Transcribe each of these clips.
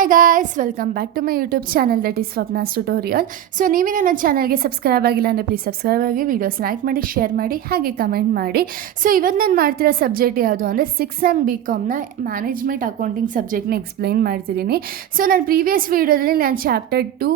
Hi guys, welcome back to my YouTube channel that is Swapna's tutorial. So ನೀವೇನೋ ನನ್ನ ಚಾನಲ್ಗೆ subscribe ಆಗಿಲ್ಲ ಅಂದರೆ ಪ್ಲೀಸ್ ಸಬ್ಸ್ಕ್ರೈಬ್ ಆಗಿ, ವೀಡಿಯೋಸ್ ಲೈಕ್ ಮಾಡಿ, ಶೇರ್ ಮಾಡಿ, ಹಾಗೆ ಕಮೆಂಟ್ ಮಾಡಿ. ಸೊ ಇವತ್ತು ನಾನು ಮಾಡ್ತಿರೋ ಸಬ್ಜೆಕ್ಟ್ ಯಾವುದು ಅಂದರೆ 6th BComನ ಮ್ಯಾನೇಜ್ಮೆಂಟ್ ಅಕೌಂಟಿಂಗ್ ಸಬ್ಜೆಕ್ಟ್ನ ಎಕ್ಸ್ಪ್ಲೈನ್ ಮಾಡ್ತಿದ್ದೀನಿ. ಸೊ ನಾನು ಪ್ರೀವಿಯಸ್ ವೀಡಿಯೋದಲ್ಲಿ ನಾನು chapter 2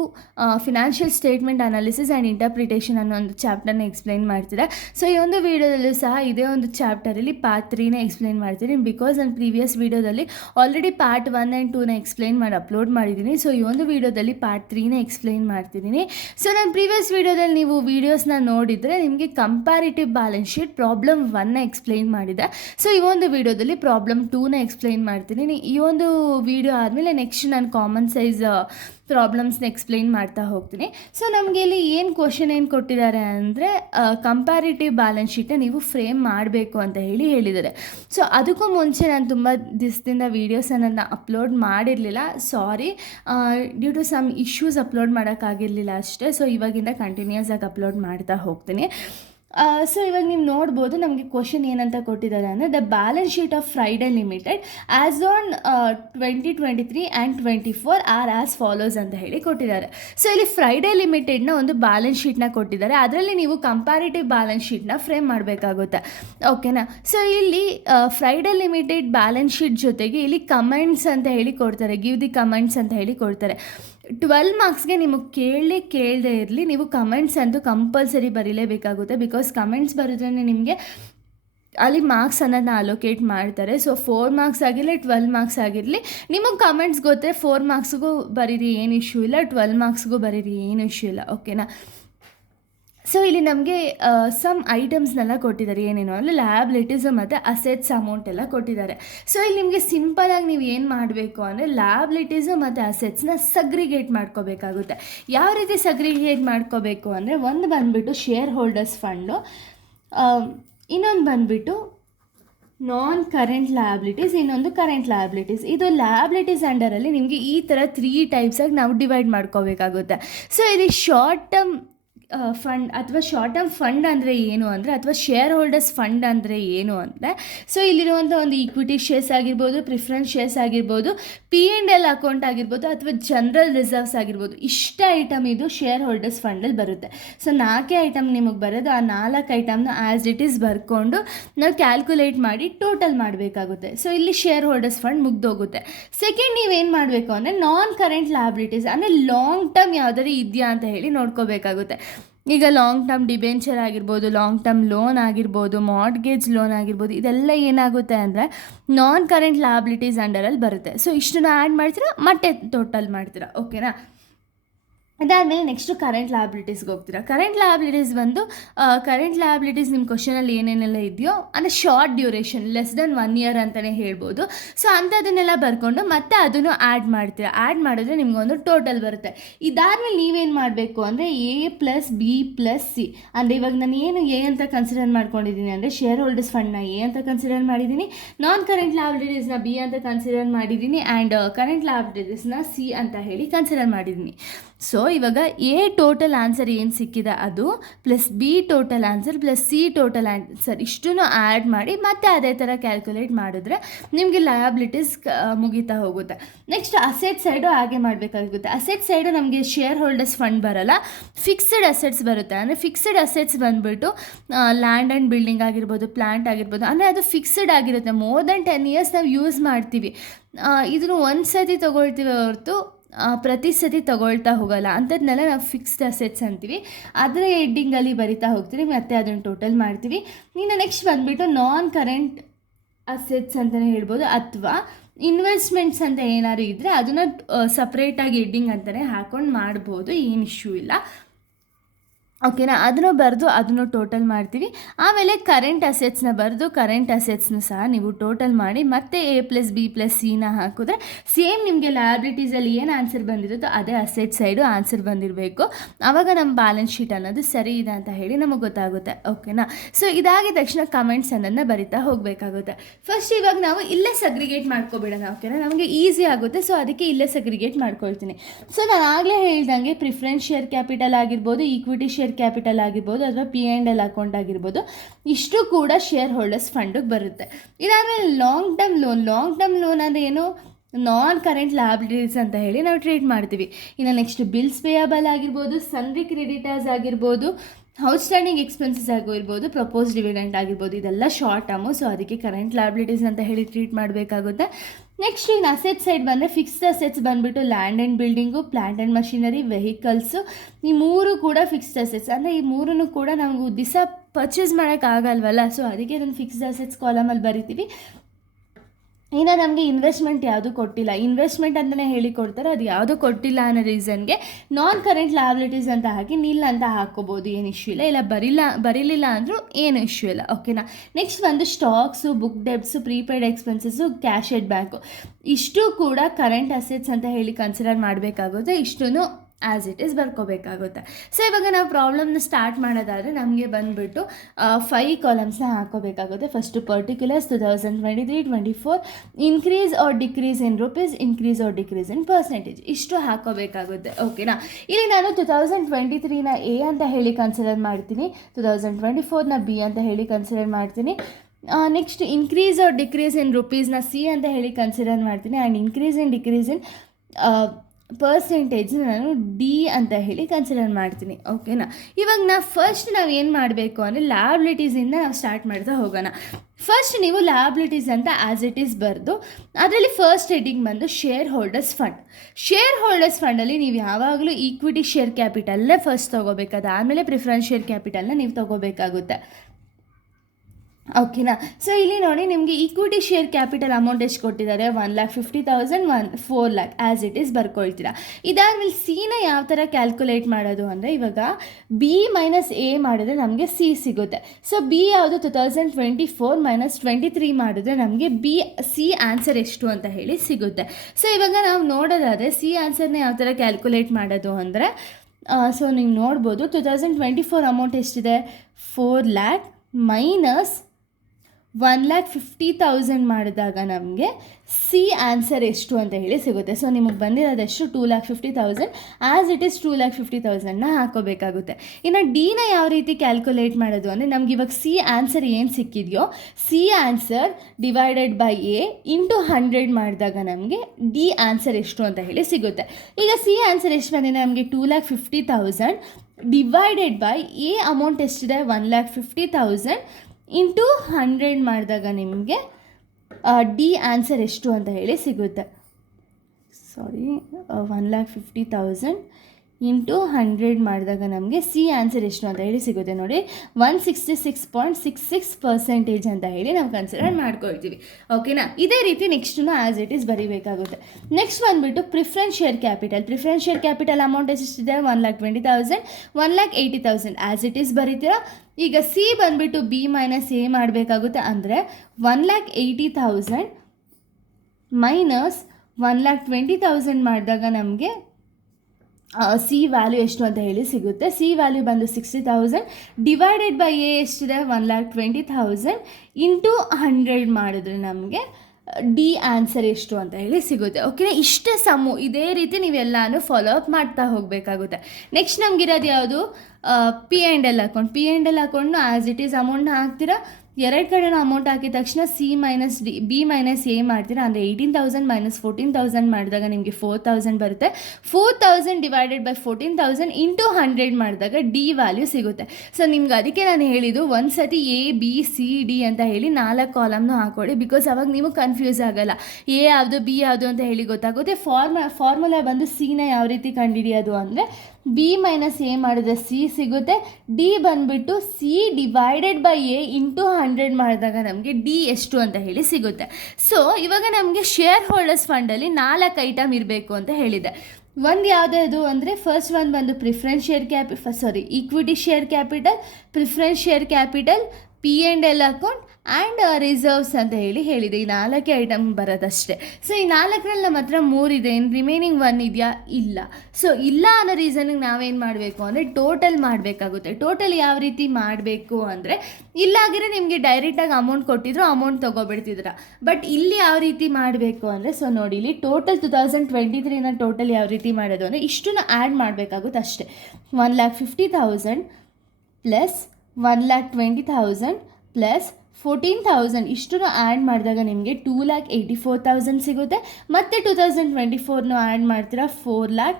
financial statement analysis and interpretation ಅನ್ನೋ ಒಂದು ಚಾಪ್ಟರ್ನ ಎಕ್ಸ್ಪ್ಲೈನ್ ಮಾಡ್ತಿದ್ದೆ. ಸೊ ಈ ಒಂದು ವೀಡಿಯೋದಲ್ಲೂ ಸಹ ಇದೇ ಒಂದು ಚಾಪ್ಟರಲ್ಲಿ ಪಾರ್ಟ್ 3ನ ಎಕ್ಸ್ಪ್ಲೈನ್ ಮಾಡ್ತೀನಿ. ಬಿಕಾಸ್ ನಾನು ಪ್ರೀವಿಯಸ್ ವೀಡಿಯೋದಲ್ಲಿ ಆಲ್ರೆಡಿ ಪಾರ್ಟ್ 1 ಆ್ಯಂಡ್ 2ನ ಎಕ್ಸ್ಪ್ಲೈನ್ ಮಾಡಿ ಅಪ್ಲೋಡ್ ಮಾಡಿದ್ದೀನಿ. ಸೊ ಈ ಒಂದು ವೀಡಿಯೋದಲ್ಲಿ ಪಾರ್ಟ್ 3ನ ಎಕ್ಸ್ಪ್ಲೈನ್ ಮಾಡ್ತಿದ್ದೀನಿ. ಸೊ ನಾನು ಪ್ರೀವಿಯಸ್ ವೀಡಿಯೋದಲ್ಲಿ ನೀವು ವೀಡಿಯೋಸ್ನ ನೋಡಿದರೆ ನಿಮಗೆ ಕಂಪ್ಯಾರಿಟಿವ್ ಬ್ಯಾಲೆನ್ಸ್ ಶೀಟ್ ಪ್ರಾಬ್ಲಮ್ 1ನ ಎಕ್ಸ್ಪ್ಲೈನ್ ಮಾಡಿದೆ. ಸೊ ಈ ಒಂದು ವೀಡಿಯೋದಲ್ಲಿ ಪ್ರಾಬ್ಲಮ್ 2ನ ಎಕ್ಸ್ಪ್ಲೈನ್ ಮಾಡ್ತೀನಿ. ಈ ಒಂದು ವೀಡಿಯೋ ಆದಮೇಲೆ ನೆಕ್ಸ್ಟ್ ನಾನು ಕಾಮನ್ ಸೈಜ್ ಪ್ರಾಬ್ಲಮ್ಸ್ನ ಎಕ್ಸ್ಪ್ಲೈನ್ ಮಾಡ್ತಾ ಹೋಗ್ತೀನಿ. ಸೊ ನಮಗೆ ಇಲ್ಲಿ ಏನು ಕ್ವಶನ್ ಏನು ಕೊಟ್ಟಿದ್ದಾರೆ ಅಂದರೆ ಕಂಪ್ಯಾರಿಟಿವ್ ಬ್ಯಾಲೆನ್ಸ್ ಶೀಟ್ನ ನೀವು ಫ್ರೇಮ್ ಮಾಡಬೇಕು ಅಂತ ಹೇಳಿದ್ದಾರೆ. ಸೊ ಅದಕ್ಕೂ ಮುಂಚೆ ನಾನು ತುಂಬ ದಿವಸದಿಂದ ವೀಡಿಯೋಸನ್ನು ಅಪ್ಲೋಡ್ ಮಾಡಿರಲಿಲ್ಲ. Sorry, due to some issues upload ಮಾಡೋಕ್ಕಾಗಿರಲಿಲ್ಲ ಅಷ್ಟೇ. ಸೊ ಇವಾಗಿಂದ ಕಂಟಿನ್ಯೂಸ್ ಆಗಿ ಅಪ್ಲೋಡ್ ಮಾಡ್ತಾ ಹೋಗ್ತೀನಿ. ಸೊ ಇವಾಗ ನೀವು ನೋಡ್ಬೋದು ನಮಗೆ ಕ್ವಶನ್ ಏನಂತ ಕೊಟ್ಟಿದ್ದಾರೆ ಅಂದರೆ the balance sheet of Friday limited as on 2023 and 24 are as follows ಅಂತ ಹೇಳಿ ಕೊಟ್ಟಿದ್ದಾರೆ. ಸೊ ಇಲ್ಲಿ ಫ್ರೈಡೆ ಲಿಮಿಟೆಡ್ನ ಒಂದು ಬ್ಯಾಲೆನ್ಸ್ ಶೀಟ್ನ ಕೊಟ್ಟಿದ್ದಾರೆ. ಅದರಲ್ಲಿ ನೀವು ಕಂಪ್ಯಾರಿಟಿವ್ ಬ್ಯಾಲೆನ್ಸ್ ಶೀಟ್ನ ಫ್ರೇಮ್ ಮಾಡಬೇಕಾಗುತ್ತೆ. ಓಕೆನಾ? ಸೊ ಇಲ್ಲಿ ಫ್ರೈಡೆ ಲಿಮಿಟೆಡ್ ಬ್ಯಾಲೆನ್ಸ್ ಶೀಟ್ ಜೊತೆಗೆ ಇಲ್ಲಿ ಕಮೆಂಟ್ಸ್ ಅಂತ ಹೇಳಿ ಕೊಡ್ತಾರೆ, ಗಿವ್ ದಿ ಕಮೆಂಟ್ಸ್ ಅಂತ ಹೇಳಿ ಕೊಡ್ತಾರೆ. 12 ಮಾರ್ಕ್ಸ್ಗೆ ನಿಮಗೆ ಕೇಳದೇ ಇರಲಿ, ನೀವು ಕಮೆಂಟ್ಸ್ ಅಂತೂ ಕಂಪಲ್ಸರಿ ಬರೀಲೇಬೇಕಾಗುತ್ತೆ. ಬಿಕಾಸ್ ಕಮೆಂಟ್ಸ್ ಬರೆದ್ರೇ ನಿಮಗೆ ಅಲ್ಲಿ ಮಾರ್ಕ್ಸ್ ಅನ್ನೋದನ್ನ ಅಲೋಕೇಟ್ ಮಾಡ್ತಾರೆ. ಸೊ 4 ಮಾರ್ಕ್ಸ್ ಆಗಿರಲಿ 12 ಮಾರ್ಕ್ಸ್ ಆಗಿರಲಿ, ನಿಮಗೆ ಕಮೆಂಟ್ಸ್ ಗೊತ್ತೇ 4 ಮಾರ್ಕ್ಸ್ಗೂ ಬರೀರಿ, ಏನು ಇಶ್ಯೂ ಇಲ್ಲ, 12 ಮಾರ್ಕ್ಸ್ಗೂ ಬರೀರಿ, ಏನು ಇಶ್ಯೂ ಇಲ್ಲ. ಓಕೆನಾ? ಸೊ ಇಲ್ಲಿ ನಮಗೆ ಸಮ್ ಐಟಮ್ಸ್ನೆಲ್ಲ ಕೊಟ್ಟಿದ್ದಾರೆ. ಏನೇನು ಅಂದರೆ ಲ್ಯಾಬಿಲಿಟೀಸು ಮತ್ತು ಅಸೆಟ್ಸ್ ಅಮೌಂಟ್ ಎಲ್ಲ ಕೊಟ್ಟಿದ್ದಾರೆ. ಸೊ ಇಲ್ಲಿ ನಿಮಗೆ ಸಿಂಪಲಾಗಿ ನೀವು ಏನು ಮಾಡಬೇಕು ಅಂದರೆ ಲ್ಯಾಬಿಲಿಟೀಸು ಮತ್ತು ಅಸೆಟ್ಸ್ನ ಸಗ್ರಿಗೇಟ್ ಮಾಡ್ಕೋಬೇಕಾಗುತ್ತೆ. ಯಾವ ರೀತಿ ಸಗ್ರಿಗೇಟ್ ಮಾಡ್ಕೋಬೇಕು ಅಂದರೆ ಒಂದು ಬಂದುಬಿಟ್ಟು ಶೇರ್ ಹೋಲ್ಡರ್ಸ್ ಫಂಡು, ಇನ್ನೊಂದು ಬಂದುಬಿಟ್ಟು ನಾನ್ ಕರೆಂಟ್ ಲಯಬಿಲಿಟೀಸ್, ಇನ್ನೊಂದು ಕರೆಂಟ್ ಲಯಬಿಲಿಟೀಸ್. ಇದು ಲಯಬಿಲಿಟೀಸ್ ಅಂಡರಲ್ಲಿ ನಿಮಗೆ ಈ ಥರ 3 ಟೈಪ್ಸಾಗಿ ನಾವು ಡಿವೈಡ್ ಮಾಡ್ಕೋಬೇಕಾಗುತ್ತೆ. ಸೊ ಇದು ಶಾರ್ಟ್ ಟರ್ಮ್ ಫಂಡ್ ಅಥವಾ ಶಾರ್ಟ್ ಟರ್ಮ್ ಫಂಡ್ ಅಂದರೆ ಏನು ಅಂದರೆ, ಅಥವಾ ಶೇರ್ ಹೋಲ್ಡರ್ಸ್ ಫಂಡ್ ಅಂದರೆ ಏನು ಅಂದರೆ, ಸೊ ಇಲ್ಲಿರುವಂಥ ಒಂದು ಈಕ್ವಿಟಿ ಶೇರ್ಸ್ ಆಗಿರ್ಬೋದು, ಪ್ರಿಫರೆನ್ಸ್ ಶೇರ್ಸ್ ಆಗಿರ್ಬೋದು, P&L ಅಕೌಂಟ್ ಆಗಿರ್ಬೋದು, ಅಥವಾ ಜನರಲ್ ರಿಸರ್ವ್ಸ್ ಆಗಿರ್ಬೋದು, ಇಷ್ಟ ಐಟಮ್ ಇದು ಶೇರ್ ಹೋಲ್ಡರ್ಸ್ ಫಂಡಲ್ಲಿ ಬರುತ್ತೆ. ಸೊ 4 ಐಟಮ್ ನಿಮಗೆ ಬರೋದು. ಆ 4 ಐಟಮ್ನ ಆ್ಯಸ್ ಇಟ್ ಈಸ್ ಬರ್ಕೊಂಡು ನಾವು ಕ್ಯಾಲ್ಕುಲೇಟ್ ಮಾಡಿ ಟೋಟಲ್ ಮಾಡಬೇಕಾಗುತ್ತೆ. ಸೊ ಇಲ್ಲಿ ಶೇರ್ ಹೋಲ್ಡರ್ಸ್ ಫಂಡ್ ಮುಗ್ದೋಗುತ್ತೆ. ಸೆಕೆಂಡ್ ನೀವೇನು ಮಾಡಬೇಕು ಅಂದರೆ ನಾನ್ ಕರೆಂಟ್ ಲಯಬಿಲಿಟೀಸ್ ಅಂದರೆ ಲಾಂಗ್ ಟರ್ಮ್ ಯಾವುದಾದ್ರು ಇದೆಯಾ ಅಂತ ಹೇಳಿ ನೋಡ್ಕೋಬೇಕಾಗುತ್ತೆ. ಈಗ ಲಾಂಗ್ ಟರ್ಮ್ ಡಿಬೆಂಚರ್ ಆಗಿರ್ಬೋದು, ಲಾಂಗ್ ಟರ್ಮ್ ಲೋನ್ ಆಗಿರ್ಬೋದು, ಮಾರ್ಟ್ಗೇಜ್ ಲೋನ್ ಆಗಿರ್ಬೋದು, ಇದೆಲ್ಲ ಏನಾಗುತ್ತೆ ಅಂದರೆ ನಾನ್ ಕರೆಂಟ್ ಲಯಬಿಲಿಟೀಸ್ ಅಂಡರಲ್ಲಿ ಬರುತ್ತೆ. ಸೊ ಇಷ್ಟನ್ನು ಆ್ಯಡ್ ಮಾಡ್ತೀರಾ, ಮತ್ತೆ ಟೋಟಲ್ ಮಾಡ್ತೀರಾ. ಓಕೆನಾ? ಅದಾದಮೇಲೆ ನೆಕ್ಸ್ಟು ಕರೆಂಟ್ ಲಯಬಿಲಿಟೀಸ್ಗೆ ಹೋಗ್ತೀರಾ. ಕರೆಂಟ್ ಲಯಬಿಲಿಟೀಸ್ ನಿಮ್ಮ ಕ್ವಶನಲ್ಲಿ ಏನೇನೆಲ್ಲ ಇದೆಯೋ ಅಂದರೆ short duration, less than 1 year ಅಂತಲೇ ಹೇಳ್ಬೋದು. ಸೊ ಅಂಥದನ್ನೆಲ್ಲ ಬರ್ಕೊಂಡು ಮತ್ತೆ ಅದನ್ನು ಆ್ಯಡ್ ಮಾಡ್ತೀರಾ. ಆ್ಯಡ್ ಮಾಡಿದ್ರೆ ನಿಮಗೊಂದು ಟೋಟಲ್ ಬರುತ್ತೆ. ಇದಾದಮೇಲೆ ನೀವೇನು ಮಾಡಬೇಕು ಅಂದರೆ A+B+C ಅಂದರೆ ಇವಾಗ ನಾನು ಏನು ಎ ಅಂತ ಕನ್ಸಿಡರ್ ಮಾಡ್ಕೊಂಡಿದ್ದೀನಿ ಅಂದರೆ ಶೇರ್ ಹೋಲ್ಡರ್ಸ್ ಫಂಡ್ನ ಎ ಅಂತ ಕನ್ಸಿಡರ್ ಮಾಡಿದ್ದೀನಿ, ನಾನ್ ಕರೆಂಟ್ ಲಯಬಿಲಿಟೀಸ್ನ ಬಿ ಅಂತ ಕನ್ಸಿಡರ್ ಮಾಡಿದ್ದೀನಿ, ಆ್ಯಂಡ್ ಕರೆಂಟ್ ಲಯಬಿಲಿಟೀಸ್ನ ಸಿ ಅಂತ ಹೇಳಿ ಕನ್ಸಿಡರ್ ಮಾಡಿದ್ದೀನಿ. ಸೊ ಇವಾಗ ಎ ಟೋಟಲ್ ಆನ್ಸರ್ ಏನು ಸಿಕ್ಕಿದೆ ಅದು plus B total answer plus C total answer ಇಷ್ಟನ್ನು ಆ್ಯಡ್ ಮಾಡಿ ಮತ್ತೆ ಅದೇ ಥರ ಕ್ಯಾಲ್ಕುಲೇಟ್ ಮಾಡಿದ್ರೆ ನಿಮಗೆ ಲಯಬಿಲಿಟೀಸ್ ಮುಗಿತಾ ಹೋಗುತ್ತೆ. ನೆಕ್ಸ್ಟ್ ಅಸೆಟ್ ಸೈಡು ಹಾಗೆ ಮಾಡಬೇಕಾಗುತ್ತೆ. ಅಸೆಟ್ ಸೈಡು ನಮಗೆ ಶೇರ್ ಹೋಲ್ಡರ್ಸ್ ಫಂಡ್ ಬರೋಲ್ಲ, ಫಿಕ್ಸ್ಡ್ ಅಸೆಟ್ಸ್ ಬರುತ್ತೆ. ಅಂದರೆ ಫಿಕ್ಸ್ಡ್ ಅಸೆಟ್ಸ್ ಬಂದುಬಿಟ್ಟು ಲ್ಯಾಂಡ್ ಆ್ಯಂಡ್ ಬಿಲ್ಡಿಂಗ್ ಆಗಿರ್ಬೋದು, ಪ್ಲಾಂಟ್ ಆಗಿರ್ಬೋದು, ಅಂದರೆ ಅದು ಫಿಕ್ಸ್ಡ್ ಆಗಿರುತ್ತೆ. ಮೋರ್ ದೆನ್ 10 years ನಾವು ಯೂಸ್ ಮಾಡ್ತೀವಿ. ಇದನ್ನು ಒಂದು ಸತಿ ತೊಗೊಳ್ತೀವಿ ಹೊರತು ಪ್ರತಿ ಸತಿ ತೊಗೊಳ್ತಾ ಹೋಗೋಲ್ಲ. ಅಂಥದ್ದನ್ನೆಲ್ಲ ನಾವು ಫಿಕ್ಸ್ಡ್ ಅಸೆಟ್ಸ್ ಅಂತೀವಿ. ಅದರ ಹೆಡ್ಡಿಂಗಲ್ಲಿ ಬರಿತಾ ಹೋಗ್ತೀವಿ, ಮತ್ತು ಅದನ್ನು ಟೋಟಲ್ ಮಾಡ್ತೀವಿ. ಇನ್ನು ನೆಕ್ಸ್ಟ್ ಬಂದುಬಿಟ್ಟು ನಾನ್ ಕರೆಂಟ್ ಅಸೆಟ್ಸ್ ಅಂತಲೇ ಹೇಳ್ಬೋದು, ಅಥವಾ ಇನ್ವೆಸ್ಟ್ಮೆಂಟ್ಸ್ ಅಂತ ಏನಾದ್ರು ಇದ್ದರೆ ಅದನ್ನು ಸಪ್ರೇಟಾಗಿ ಹೆಡ್ಡಿಂಗ್ ಅಂತಲೇ ಹಾಕ್ಕೊಂಡು ಮಾಡ್ಬೋದು, ಏನು ಇಶ್ಯೂ ಇಲ್ಲ. ಓಕೆನಾ? ಅದನ್ನು ಬರೆದು ಅದನ್ನು ಟೋಟಲ್ ಮಾಡ್ತೀವಿ. ಆಮೇಲೆ ಕರೆಂಟ್ ಅಸೆಟ್ಸ್ನ ಬರೆದು ಕರೆಂಟ್ ಅಸೆಟ್ಸ್ನ ಸಹ ನೀವು ಟೋಟಲ್ ಮಾಡಿ ಮತ್ತೆ A+B+Cನ ಹಾಕಿದ್ರೆ ಸೇಮ್ ನಿಮಗೆ ಲಯಬಿಲಿಟೀಸಲ್ಲಿ ಏನು ಆನ್ಸರ್ ಬಂದಿರುತ್ತೋ ಅದೇ ಅಸೆಟ್ ಸೈಡು ಆನ್ಸರ್ ಬಂದಿರಬೇಕು. ಆವಾಗ ನಮ್ಮ ಬ್ಯಾಲೆನ್ಸ್ ಶೀಟ್ ಅನ್ನೋದು ಸರಿ ಇದೆ ಅಂತ ಹೇಳಿ ನಮಗೆ ಗೊತ್ತಾಗುತ್ತೆ. ಓಕೆನಾ? ಸೊ ಇದಾಗಿದ ತಕ್ಷಣ ಕಮೆಂಟ್ಸ್ ಅನ್ನೋದನ್ನ ಬರಿತಾ ಹೋಗಬೇಕಾಗುತ್ತೆ. ಫಸ್ಟ್ ಇವಾಗ ನಾವು ಇಲ್ಲೇ ಸಗ್ರಿಗೇಟ್ ಮಾಡ್ಕೊಬಿಡೋಣ. ಓಕೆನಾ? ನಮಗೆ ಈಸಿ ಆಗುತ್ತೆ. ಸೊ ಅದಕ್ಕೆ ಇಲ್ಲೇ ಸಗ್ರಿಗೇಟ್ ಮಾಡ್ಕೊಳ್ತೀನಿ. ಸೊ ನಾನು ಆಗಲೇ ಹೇಳ್ದಂಗೆ ಪ್ರಿಫರೆನ್ಸ್ ಶೇರ್ ಕ್ಯಾಪಿಟಲ್ ಆಗಿರ್ಬೋದು, ಈಕ್ವಿಟಿ ಶೇರ್ ಕ್ಯಾಪಿಟಲ್ ಆಗಿರ್ಬೋದು, ಅಥವಾ P&L ಅಕೌಂಟ್ ಆಗಿರ್ಬೋದು, ಇಷ್ಟು ಕೂಡ ಶೇರ್ ಹೋಲ್ಡರ್ಸ್ ಫಂಡಿಗೆ ಬರುತ್ತೆ. ಇದಾದಮೇಲೆ ಲಾಂಗ್ ಟರ್ಮ್ ಲೋನ್ ಅಂದರೆ ಏನು, ನಾನ್ ಕರೆಂಟ್ ಲಯಬಿಲಿಟೀಸ್ ಅಂತ ಹೇಳಿ ನಾವು ಟ್ರೀಟ್ ಮಾಡ್ತೀವಿ. ಇನ್ನು ನೆಕ್ಸ್ಟ್ ಬಿಲ್ಸ್ ಪೇಯಬಲ್ ಆಗಿರ್ಬೋದು, ಸನ್ರಿ ಕ್ರೆಡಿಟರ್ಸ್ ಆಗಿರ್ಬೋದು, ಔಟ್ಸ್ಟ್ಯಾಂಡಿಂಗ್ ಎಕ್ಸ್ಪೆನ್ಸಸ್ ಆಗಿರ್ಬೋದು, ಪ್ರಪೋಸ್ ಡಿವಿಡೆಂಟ್ ಆಗಿರ್ಬೋದು, ಇದೆಲ್ಲ ಶಾರ್ಟ್ ಟರ್ಮು. ಸೊ ಅದಕ್ಕೆ ಕರೆಂಟ್ ಲಯಬಿಲಿಟೀಸ್ ಅಂತ ಹೇಳಿ ಟ್ರೀಟ್ ಮಾಡಬೇಕಾಗುತ್ತೆ. ನೆಕ್ಸ್ಟ್ ಇನ್ನು ಅಸೆಟ್ ಸೈಡ್ ಬಂದರೆ ಫಿಕ್ಸ್ಡ್ ಅಸೆಟ್ಸ್ ಬಂದುಬಿಟ್ಟು land and building, plant and machinery, vehicles, ಈ ಮೂರು ಕೂಡ ಫಿಕ್ಸ್ಡ್ ಅಸೆಟ್ಸ್. ಅಂದರೆ ಈ ಮೂರನ್ನು ಕೂಡ ನಾವು ದಿವಸ ಪರ್ಚೇಸ್ ಮಾಡೋಕ್ಕಾಗಲ್ವಲ್ಲ, ಸೊ ಅದಕ್ಕೆ ಅದನ್ನು ಫಿಕ್ಸ್ಡ್ ಅಸೆಟ್ಸ್ ಕಾಲಮಲ್ಲಿ ಬರಿತೀವಿ. ಇನ್ನು ನಮಗೆ ಇನ್ವೆಸ್ಟ್ಮೆಂಟ್ ಯಾವುದು ಕೊಟ್ಟಿಲ್ಲ, ಇನ್ವೆಸ್ಟ್ಮೆಂಟ್ ಅಂತಲೇ ಹೇಳಿ ಕೊಡ್ತಾರೆ, ಅದು ಯಾವುದು ಕೊಟ್ಟಿಲ್ಲ ಅನ್ನೋ ರೀಸನ್ಗೆ ನಾನ್ ಕರೆಂಟ್ ಲಯಬಿಲಿಟೀಸ್ ಅಂತ ಹಾಕಿ ನಿಲ್ ಅಂತ ಹಾಕ್ಕೋಬೋದು, ಏನು ಇಶ್ಯೂ ಇಲ್ಲ. ಇಲ್ಲ ಬರೀಲಿಲ್ಲ ಅಂದರೂ ಏನು ಇಶ್ಯೂ ಇಲ್ಲ, ಓಕೆನಾ. ನೆಕ್ಸ್ಟ್ ಬಂದು stocks, book debts, prepaid expenses, cash at bank, ಇಷ್ಟು ಕೂಡ ಕರೆಂಟ್ ಅಸೆಟ್ಸ್ ಅಂತ ಹೇಳಿ ಕನ್ಸಿಡರ್ ಮಾಡಬೇಕಾಗುತ್ತೆ. ಇಷ್ಟೂ ಆ್ಯಸ್ ಇಟ್ ಈಸ್ ಬರ್ಕೋಬೇಕಾಗುತ್ತೆ. ಸೊ ಇವಾಗ ನಾವು ಪ್ರಾಬ್ಲಮ್ನ ಸ್ಟಾರ್ಟ್ ಮಾಡೋದಾದರೆ ನಮಗೆ ಬಂದುಬಿಟ್ಟು 5 ಕಾಲಮ್ಸ್ನ ಹಾಕೋಬೇಕಾಗುತ್ತೆ. First particulars 2023-24, increase or decrease in rupees, increase or decrease in percentage, ಇಷ್ಟು ಹಾಕೋಬೇಕಾಗುತ್ತೆ, ಓಕೆನಾ. ಇಲ್ಲಿ ನಾನು 2023ನ ಎ ಅಂತ ಹೇಳಿ ಕನ್ಸಿಡರ್ ಮಾಡ್ತೀನಿ, 2024ನ ಬಿ ಅಂತ ಹೇಳಿ ಕನ್ಸಿಡರ್ ಮಾಡ್ತೀನಿ. Next increase or decrease in ರುಪೀಸ್ನ ಸಿ ಅಂತ ಹೇಳಿ ಕನ್ಸಿಡರ್ ಮಾಡ್ತೀನಿ. And increase in decrease in ಪರ್ಸೆಂಟೇಜ್ನ ನಾನು ಡಿ ಅಂತ ಹೇಳಿ ಕನ್ಸಿಡರ್ ಮಾಡ್ತೀನಿ, ಓಕೆನಾ. ಇವಾಗ ಫಸ್ಟ್ ನಾವು ಏನು ಮಾಡಬೇಕು ಅಂದರೆ ಲಯಬಿಲಿಟೀಸಿಂದ ನಾವು ಸ್ಟಾರ್ಟ್ ಮಾಡ್ತಾ ಹೋಗೋಣ. ಫಸ್ಟ್ ನೀವು ಲಯಬಿಲಿಟೀಸ್ ಅಂತ ಆ್ಯಸ್ ಇಟ್ ಈಸ್ ಬರೆದು ಅದರಲ್ಲಿ ಫಸ್ಟ್ ಹೆಡ್ಡಿಂಗ್ ಬಂದು shareholders fund. Shareholders ಫಂಡಲ್ಲಿ ನೀವು ಯಾವಾಗಲೂ ಈಕ್ವಿಟಿ ಶೇರ್ ಕ್ಯಾಪಿಟಲ್ನೇ ಫಸ್ಟ್ ತೊಗೋಬೇಕು, ಅದಾದಮೇಲೆ ಪ್ರಿಫರೆನ್ಸ್ ಶೇರ್ ಕ್ಯಾಪಿಟಲ್ನ ನೀವು ತೊಗೋಬೇಕಾಗುತ್ತೆ, ಓಕೆನಾ. ಸೊ ಇಲ್ಲಿ ನೋಡಿ ನಿಮಗೆ ಈಕ್ವಿಟಿ ಶೇರ್ ಕ್ಯಾಪಿಟಲ್ ಅಮೌಂಟ್ ಎಷ್ಟು ಕೊಟ್ಟಿದ್ದಾರೆ, 1,50,000, 4 lakh ಆ್ಯಸ್ ಇಟ್ ಈಸ್ ಬರ್ಕೊಳ್ತೀರಾ. ಇದಾದಮೇಲೆ ಸಿನ ಯಾವ ಥರ ಕ್ಯಾಲ್ಕುಲೇಟ್ ಮಾಡೋದು ಅಂದರೆ ಇವಾಗ ಬಿ ಮೈನಸ್ ಎ ಮಾಡಿದ್ರೆ ನಮಗೆ ಸಿ ಸಿಗುತ್ತೆ. ಸೊ ಬಿ ಯಾವುದು 2024 - 23 ಮಾಡಿದ್ರೆ ನಮಗೆ ಸಿ ಆನ್ಸರ್ ಎಷ್ಟು ಅಂತ ಹೇಳಿ ಸಿಗುತ್ತೆ. ಸೊ ಇವಾಗ ನಾವು ನೋಡೋದಾದರೆ ಸಿ ಆನ್ಸರ್ನ ಯಾವ ಥರ ಕ್ಯಾಲ್ಕುಲೇಟ್ ಮಾಡೋದು ಅಂದರೆ ಸೊ ನೀವು ನೋಡ್ಬೋದು 2024 ಅಮೌಂಟ್ ಎಷ್ಟಿದೆ, 4 lakh ಮೈನಸ್ 1,50,000 ಮಾಡಿದಾಗ ನಮಗೆ ಸಿ ಆನ್ಸರ್ ಎಷ್ಟು ಅಂತ ಹೇಳಿ ಸಿಗುತ್ತೆ. ಸೊ ನಿಮಗೆ ಬಂದಿರೋದೆಷ್ಟು 2,50,000, ಆ್ಯಸ್ ಇಟ್ ಈಸ್ 2,50,000ನ ಹಾಕೋಬೇಕಾಗುತ್ತೆ. ಇನ್ನು ಡಿನ ಯಾವ ರೀತಿ ಕ್ಯಾಲ್ಕುಲೇಟ್ ಮಾಡೋದು ಅಂದರೆ ನಮ್ಗೆ ಇವಾಗ ಸಿ ಆನ್ಸರ್ ಏನು ಸಿಕ್ಕಿದೆಯೋ C answer divided by A into 100 ಮಾಡಿದಾಗ ನಮಗೆ ಡಿ ಆನ್ಸರ್ ಎಷ್ಟು ಅಂತ ಹೇಳಿ ಸಿಗುತ್ತೆ. ಈಗ ಸಿ ಆನ್ಸರ್ ಎಷ್ಟು ಬಂದಿದೆ ನಮಗೆ 2,50,000 ಡಿವೈಡೆಡ್ ಬೈ ಎ ಅಮೌಂಟ್ ಎಷ್ಟಿದೆ 1,50,000 ಇಂಟು 100 ಮಾಡಿದಾಗ ನಿಮಗೆ ಡಿ ಆನ್ಸರ್ ಎಷ್ಟು ಅಂತ ಹೇಳಿ ಸಿಗುತ್ತೆ. 1,50,000 ಇಂಟು 100 ಮಾಡಿದಾಗ ನಮಗೆ ಸಿ ಆನ್ಸರ್ ಎಷ್ಟು ಅಂತ ಹೇಳಿ ಸಿಗುತ್ತೆ. ನೋಡಿ 166.66% ಅಂತ ಹೇಳಿ ನಾವು ಕನ್ಸಿಡರ್ ಮಾಡ್ಕೊಳ್ತೀವಿ, ಓಕೆನಾ. ಇದೇ ರೀತಿ ನೆಕ್ಸ್ಟನ್ನು ಆ್ಯಸ್ ಇಟ್ ಈಸ್ ಬರೀಬೇಕಾಗುತ್ತೆ. ನೆಕ್ಸ್ಟ್ ಬಂದುಬಿಟ್ಟು preference share capital. Preference share capital amount ಎಷ್ಟಿದೆ 1,20,000, 1,80,000 ಆ್ಯಸ್ ಇಟ್ ಈಸ್ ಬರೀತೀರಾ. ಈಗ ಸಿ ಬಂದುಬಿಟ್ಟು ಬಿ ಮೈನಸ್ ಎ ಮಾಡಬೇಕಾಗುತ್ತೆ, ಅಂದರೆ 1,80,000 ಮೈನಸ್ 1,20,000 ಮಾಡಿದಾಗ ನಮಗೆ ಸಿ ವ್ಯಾಲ್ಯೂ ಎಷ್ಟು ಅಂತ ಹೇಳಿ ಸಿಗುತ್ತೆ. ಸಿ ವ್ಯಾಲ್ಯೂ ಬಂದು 60,000 ಡಿವೈಡೆಡ್ ಬೈ ಎ ಎಷ್ಟಿದೆ 1,20,000 ಇಂಟು 100 ಮಾಡಿದ್ರೆ ನಮಗೆ ಡಿ ಆನ್ಸರ್ ಎಷ್ಟು ಅಂತ ಹೇಳಿ ಸಿಗುತ್ತೆ, ಓಕೆನಾ. ಇಷ್ಟೇ ಸಮ್ಮು. ಇದೇ ರೀತಿ ನೀವೆಲ್ಲಾನು ಫಾಲೋ ಅಪ್ ಮಾಡ್ತಾ ಹೋಗಬೇಕಾಗುತ್ತೆ. ನೆಕ್ಸ್ಟ್ ನಮಗಿರೋದು ಯಾವುದು P&L ಅಕೌಂಟ್. P&L ಅಕೌಂಟ್ನು ಆ್ಯಸ್ ಇಟ್ ಈಸ್ ಅಮೌಂಟ್ನ ಹಾಕ್ತೀರಾ. ಎರಡು ಕಡೆನೂ ಅಮೌಂಟ್ ಹಾಕಿದ ತಕ್ಷಣ C minus D B minus A ಮಾಡ್ತೀರಾ, ಅಂದರೆ 18,000 ಮೈನಸ್ 14,000 ಮಾಡಿದಾಗ ನಿಮಗೆ 4,000 ಬರುತ್ತೆ. 4,000 ಡಿವೈಡೆಡ್ ಬೈ 14,000 ಇಂಟು 100 ಮಾಡಿದಾಗ ಡಿ ವ್ಯಾಲ್ಯೂ ಸಿಗುತ್ತೆ. ಸೊ ನಿಮ್ಗೆ ಅದಕ್ಕೆ ನಾನು ಹೇಳಿದ್ದು ಒಂದು ಸತಿ ಎ ಬಿ ಸಿ ಡಿ ಅಂತ ಹೇಳಿ 4 ಕಾಲಮ್ನು ಹಾಕೊಳ್ಳಿ, ಬಿಕಾಸ್ ಅವಾಗ ನೀವು ಕನ್ಫ್ಯೂಸ್ ಆಗಲ್ಲ, ಎ ಯಾವುದು ಬಿ ಯಾವುದು ಅಂತ ಹೇಳಿ ಗೊತ್ತಾಗುತ್ತೆ. ಫಾರ್ಮುಲಾ ಬಂದು ಸಿನ ಯಾವ ರೀತಿ ಕಂಡುಹಿಡಿಯೋದು ಅಂದರೆ ಬಿ ಮೈನಸ್ ಎ ಮಾಡಿದ್ರೆ ಸಿ ಸಿಗುತ್ತೆ, ಡಿ ಬಂದುಬಿಟ್ಟು C divided by A into 100 ಮಾಡಿದಾಗ ನಮಗೆ ಡಿ ಎಷ್ಟು ಅಂತ ಹೇಳಿ ಸಿಗುತ್ತೆ. ಸೊ ಇವಾಗ ನಮಗೆ ಶೇರ್ ಹೋಲ್ಡರ್ಸ್ ಫಂಡಲ್ಲಿ 4 ಐಟಮ್ ಇರಬೇಕು ಅಂತ ಹೇಳಿದೆ. ಒಂದು ಯಾವುದಾದ್ರು ಅಂದರೆ ಫಸ್ಟ್ ಒಂದು ಬಂದು preference share equity share capital, preference share capital, P&L account and reserves ಅಂತ ಹೇಳಿದೆ. ಈ 4 ಐಟಮ್ ಬರೋದಷ್ಟೇ. ಸೊ ಈ 4ರಲ್ಲಿ ನಮ್ಮ ಹತ್ರ 3 ಇದೆ, ಇನ್ನು ರಿಮೈನಿಂಗ್ 1 ಇದೆಯಾ, ಇಲ್ಲ. ಸೊ ಇಲ್ಲ ಅನ್ನೋ ರೀಸನ್ಗೆ ನಾವೇನು ಮಾಡಬೇಕು ಅಂದರೆ ಟೋಟಲ್ ಮಾಡಬೇಕಾಗುತ್ತೆ. ಟೋಟಲ್ ಯಾವ ರೀತಿ ಮಾಡಬೇಕು ಅಂದರೆ ಇಲ್ಲಾಗಿರೋ ನಿಮಗೆ ಡೈರೆಕ್ಟಾಗಿ ಅಮೌಂಟ್ ಕೊಟ್ಟಿದ್ರು ಅಮೌಂಟ್ ತೊಗೊಬಿಡ್ತಿದ್ರ. ಬಟ್ ಇಲ್ಲಿ ಯಾವ ರೀತಿ ಮಾಡಬೇಕು ಅಂದರೆ ಸೊ ನೋಡಿ ಇಲ್ಲಿ ಟೋಟಲ್ 2023ನ ಟೋಟಲ್ ಯಾವ ರೀತಿ ಮಾಡೋದು ಅಂದರೆ ಇಷ್ಟನ್ನು ಆ್ಯಡ್ ಮಾಡಬೇಕಾಗುತ್ತೆ ಅಷ್ಟೇ. 1,50,000 ಪ್ಲಸ್ 1,20,000 ಪ್ಲಸ್ 14,000 ಇಷ್ಟನ್ನು ಆ್ಯಡ್ ಮಾಡಿದಾಗ ನಿಮಗೆ 2,84,000 ಸಿಗುತ್ತೆ. ಮತ್ತು 2024 ಆ್ಯಡ್ ಮಾಡ್ತೀರಾ 4,00,000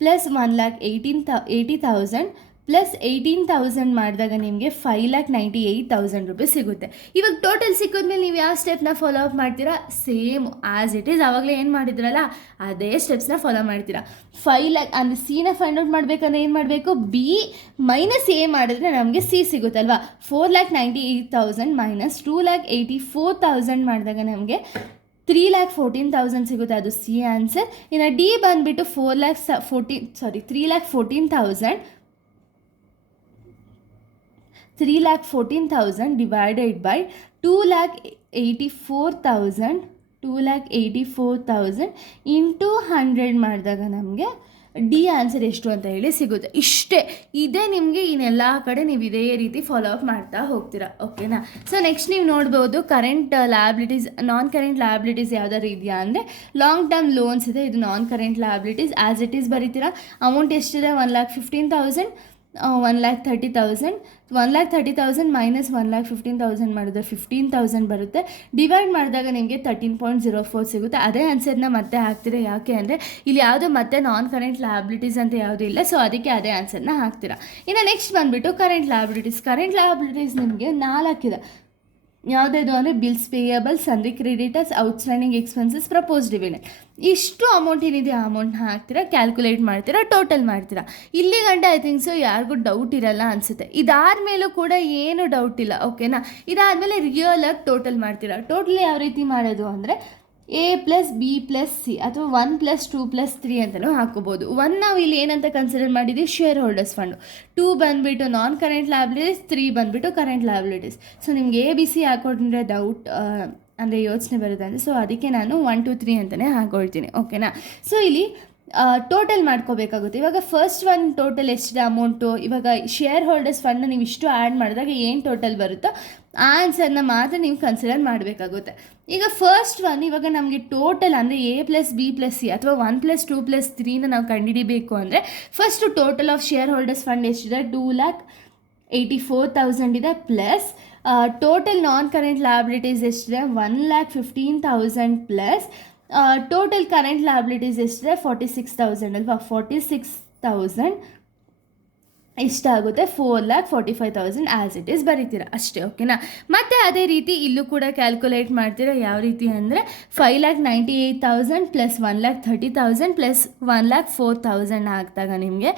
ಪ್ಲಸ್ 1,80,000 ಪ್ಲಸ್ 18,000 ಮಾಡಿದಾಗ ನಿಮಗೆ 5,98,000 ರೂಪೀಸ್ ಸಿಗುತ್ತೆ. ಇವಾಗ ಟೋಟಲ್ ಸಿಕ್ಕಿದ್ಮೇಲೆ ನೀವು ಯಾವ ಸ್ಟೆಪ್ನ ಫಾಲೋ ಅಪ್ ಮಾಡ್ತೀರಾ? ಸೇಮ್ ಆ್ಯಸ್ ಇಟ್ ಈಸ್ ಆವಾಗಲೇ ಏನು ಮಾಡಿದ್ರಲ್ಲ ಅದೇ ಸ್ಟೆಪ್ಸ್ನ ಫಾಲೋ ಮಾಡ್ತೀರಾ. 5 lakh ಅಂದರೆ ಸಿನ ಫೈಂಡ್ ಔಟ್ ಮಾಡಬೇಕಂದ್ರೆ ಏನು ಮಾಡಬೇಕು? ಬಿ ಮೈನಸ್ ಎ ಮಾಡಿದ್ರೆ ನಮಗೆ ಸಿ ಸಿಗುತ್ತಲ್ವಾ. 4,98,000 ಮೈನಸ್ 2,84,000 ಮಾಡಿದಾಗ ನಮಗೆ 3,14,000 ಸಿಗುತ್ತೆ, ಅದು ಸಿ ಆನ್ಸರ್. ಇನ್ನು ಡಿ ಬಂದುಬಿಟ್ಟು 3,14,000 ಡಿವೈಡೆಡ್ ಬೈ 2,84,000 ಇಂಟು 100 ಮಾಡಿದಾಗ ನಮಗೆ ಡಿ ಆನ್ಸರ್ ಎಷ್ಟು ಅಂತ ಹೇಳಿ ಸಿಗುತ್ತೆ. ಇಷ್ಟೇ, ಇದೇ ನಿಮಗೆ ಇನ್ನೆಲ್ಲ ಕಡೆ ನೀವು ಇದೇ ರೀತಿ ಫಾಲೋ ಅಪ್ ಮಾಡ್ತಾ ಹೋಗ್ತೀರಾ. ಓಕೆನಾ? ಸೊ ನೆಕ್ಸ್ಟ್ ನೀವು ನೋಡ್ಬೋದು current liabilities, non current liabilities ಯಾವ್ದಾರು ಇದೆಯಾ ಅಂದರೆ ಲಾಂಗ್ ಟರ್ಮ್ ಲೋನ್ಸ್ ಇದೆ, ಇದು non current liabilities. As it is ಬರೀತೀರಾ. ಅಮೌಂಟ್ ಎಷ್ಟಿದೆ? 1,15,000 1,30,000 1,30,000 ಮೈನಸ್ 1,15,000 ಮಾಡಿದ್ರೆ 15,000 ಬರುತ್ತೆ. ಡಿವೈಡ್ ಮಾಡಿದಾಗ ನಿಮಗೆ 13.04 ಸಿಗುತ್ತೆ. ಅದೇ ಆನ್ಸರ್ನ ಮತ್ತೆ ಹಾಕ್ತೀರಾ. ಯಾಕೆ ಅಂದರೆ ಇಲ್ಲಿ ಯಾವುದೋ ಮತ್ತೆ ನಾನ್ ಕರೆಂಟ್ ಲಯಬಿಲಿಟೀಸ್ ಅಂತ ಯಾವುದೂ ಇಲ್ಲ, ಸೊ ಅದಕ್ಕೆ ಅದೇ ಆನ್ಸರ್ನ ಹಾಕ್ತೀರಾ. ಇನ್ನು ನೆಕ್ಸ್ಟ್ ಬಂದುಬಿಟ್ಟು ಕರೆಂಟ್ ಲಯಬಿಲಿಟೀಸ್ ನಿಮಗೆ 4 ಇದೆ. ಯಾವುದಾದ್ರು ಅಂದರೆ bills payable, sundry creditors, outstanding expenses, propose dividend. ಇಷ್ಟು ಅಮೌಂಟ್ ಏನಿದೆ ಆ ಅಮೌಂಟ್ನ ಹಾಕ್ತೀರಾ, ಕ್ಯಾಲ್ಕುಲೇಟ್ ಮಾಡ್ತೀರಾ, ಟೋಟಲ್ ಮಾಡ್ತೀರಾ. ಇಲ್ಲಿ ಗಂಟ ಐ ಥಿಂಕ್ ಸೊ ಯಾರಿಗೂ ಡೌಟ್ ಇರಲ್ಲ ಅನಿಸುತ್ತೆ. ಇದಾದಮೇಲೂ ಕೂಡ ಏನು ಡೌಟ್ ಇಲ್ಲ. ಓಕೆನಾ? ಇದಾದಮೇಲೆ ರಿಯಲ್ ಆಗಿ ಟೋಟಲ್ ಮಾಡ್ತೀರಾ. ಟೋಟಲ್ ಯಾವ ರೀತಿ ಮಾಡೋದು ಅಂದರೆ A plus B plus C ಅಥವಾ 1 + 2 + 3 ಅಂತಲೂ ಹಾಕೋಬೋದು. 1 ನಾವು ಇಲ್ಲಿ ಏನಂತ ಕನ್ಸಿಡರ್ ಮಾಡಿದ್ದೀವಿ? Share holders fund. 2 ಬಂದುಬಿಟ್ಟು ನಾನ್ ಕರೆಂಟ್ ಲಯಬಿಲಿಟೀಸ್, 3 ಬಂದುಬಿಟ್ಟು ಕರೆಂಟ್ ಲಯಬಿಲಿಟೀಸ್. ಸೊ ನಿಮ್ಗೆ ಎ ಬಿ ಸಿ ಹಾಕೊಂಡ್ರೆ ಡೌಟ್ ಅಂದರೆ ಯೋಚನೆ ಬರುತ್ತೆ ಅಂದರೆ, ಸೊ ಅದಕ್ಕೆ ನಾನು 1 2 3 ಅಂತಲೇ ಹಾಕೊಳ್ತೀನಿ. ಓಕೆನಾ? ಸೊ ಇಲ್ಲಿ ಟೋಟಲ್ ಮಾಡ್ಕೋಬೇಕಾಗುತ್ತೆ. ಇವಾಗ ಫಸ್ಟ್ ಒನ್ ಟೋಟಲ್ ಎಷ್ಟಿದೆ ಅಮೌಂಟು, ಇವಾಗ ಶೇರ್ ಹೋಲ್ಡರ್ಸ್ ಫಂಡ್ನ ನೀವು ಇಷ್ಟು ಆ್ಯಡ್ ಮಾಡಿದಾಗ ಏನು ಟೋಟಲ್ ಬರುತ್ತೋ ಆ ಆನ್ಸರ್ನ ಮಾತ್ರ ನೀವು ಕನ್ಸಿಡರ್ ಮಾಡಬೇಕಾಗುತ್ತೆ. ಈಗ ಫಸ್ಟ್ ಒನ್ ಇವಾಗ ನಮಗೆ ಟೋಟಲ್ ಅಂದರೆ A plus B plus C ಅಥವಾ 1 + 2 + 3ನ ನಾವು ಕಂಡುಹಿಡಿಬೇಕು ಅಂದರೆ first total of share holders fund ಎಷ್ಟಿದೆ? 2,84,000 ಇದೆ. ಪ್ಲಸ್ ಟೋಟಲ್ ನಾನ್ ಕರೆಂಟ್ ಲಯಬಿಲಿಟೀಸ್ ಎಷ್ಟಿದೆ? 1,15,000 ಪ್ಲಸ್ ಟೋಟಲ್ ಕರೆಂಟ್ ಲಯಬಿಲಿಟೀಸ್ ಎಷ್ಟಿದೆ? 46,000 ಅಲ್ವಾ. 46,000 ಎಷ್ಟಾಗುತ್ತೆ? 4,45,000 ಆ್ಯಸ್ ಇಟ್ ಈಸ್ ಬರೀತೀರಾ ಅಷ್ಟೇ. ಓಕೆನಾ? ಮತ್ತು ಅದೇ ರೀತಿ ಇಲ್ಲೂ ಕೂಡ ಕ್ಯಾಲ್ಕುಲೇಟ್ ಮಾಡ್ತೀರಾ. ಯಾವ ರೀತಿ ಅಂದರೆ 5,98,000 ಪ್ಲಸ್ 1,30,000 ಪ್ಲಸ್ 1,04,000 ಹಾಕಿದಾಗ ನಿಮಗೆ